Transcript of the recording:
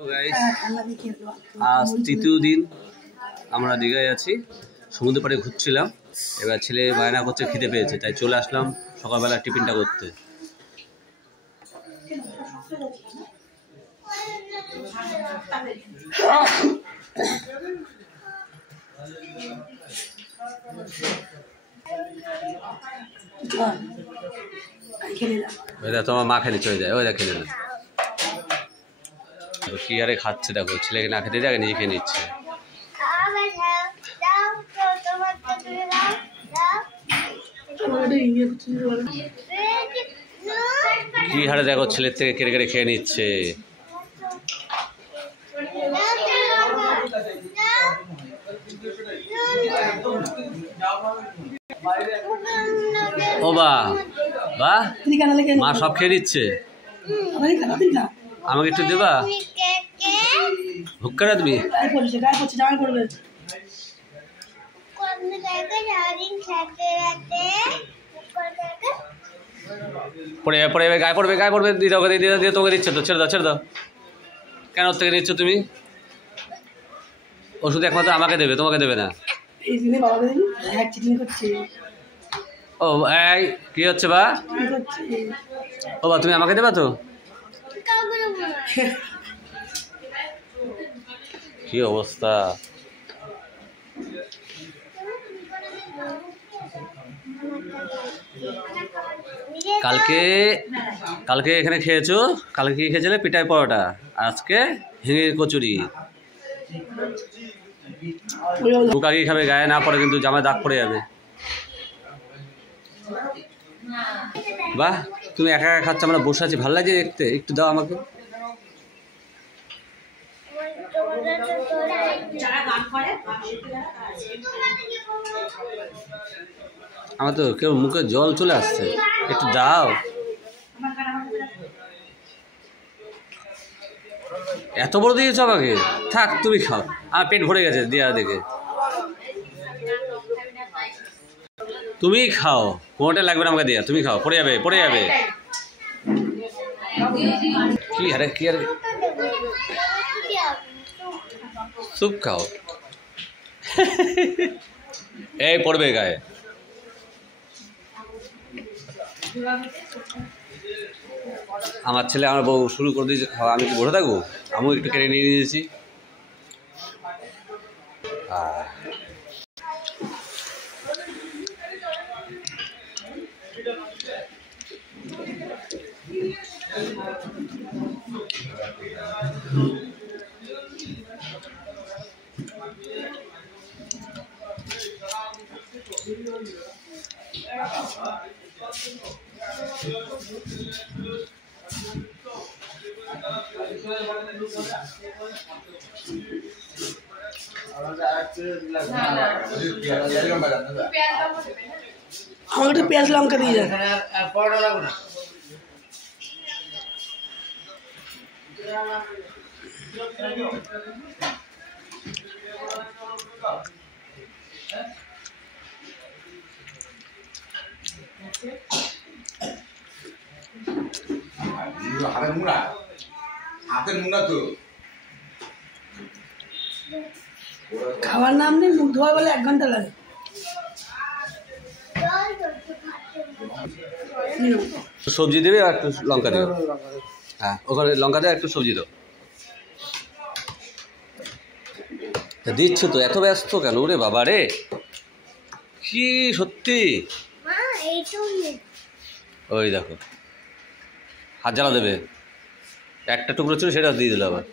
আজ তৃতীয় দিন আমরা দীঘায় আছি, সমুদ্র পাড়ে ঘুরছিলাম। এবার ছেলে বায়না করছে, খিদে পেয়েছে, তাই চলে আসলাম সকালবেলা টিফিনটা করতে। তোমার মা খেলে চলে যায়, ওই দেখ খেলে না কি আরে খাচ্ছে, দেখো ছেলেকে না খেতে দেখে নিজে খেয়ে নিচ্ছে। কি হারে দেখো ছেলের থেকে কেড়ে কেড়ে খেয়ে নিচ্ছে। ও বাহ বাহ, মা সব খেয়ে নিচ্ছে। আমাকে একটু দেবা? হুক্কারা তুমি পড়ে পড়ে গায়ে পড়বে, গায়ে পড়বে, দিয়ে দাও, দিয়ে তোকে দিচ্ছে তো, ছেড়ে দাও ছেড়ে দাও। কেন ওর থেকে নিচ্ছ তুমি? ওষুধ একমাত্র আমাকে দেবে, তোমাকে দেবে না। ও এই কি হচ্ছে বা? ও বা তুমি আমাকে দেবা তো? কি অবস্থা! কালকে এখানে খেয়েছো? কালকে কি খেয়েছিলে? পিঠাই পরোটা। আজকে হিঙের কচুরি। দুকাকি খাবে, গায়ে না পড়ে কিন্তু জামায় দাগ পড়ে যাবে। বাহ, তুমি একা একা খাচ্ছ, আমরা বসে আছি, ভালো লাগছে দেখতে। একটু দাও আমাকে। আমার তো কেউ মুখে জল চলে আসছে, একটু দাও। এত বড় দিয়েছো আমাকে? থাক তুমি খাও, আমার পেট ভরে গেছে দিয়া দেখে। তুমি খাও, কোনোটা লাগবে না আমাকে দিয়া, তুমি খাও, পড়ে যাবে পড়ে যাবে। কি আরে কি আরে, স্যুপ খাও। এই পড়বে গায়ে। আমার ছেলে আমার বউ শুরু করে দিয়েছে খাওয়া, আমি কি বসে থাকবো? আমিও একটু কেড়ে নিয়ে নিয়েছি। আমাকে পেঁয়াজ লঙ্কা দিয়ে যান। খাওয়ার নাম নেই, মুখ ধোয়া বলে 1 ঘন্টা লাগে। সবজি দেবে আর একটু লঙ্কা দেবে। হ্যাঁ, ওখানে লঙ্কা দেবে, একটু সবজি দাও। দিচ্ছ তো, এত ব্যস্ত কেন রে বাবা রে? কি সত্যি? ওই দেখো হাত জ্বালা দেবে, একটা টুকরো ছিল সেটা দিয়ে দিল আবার।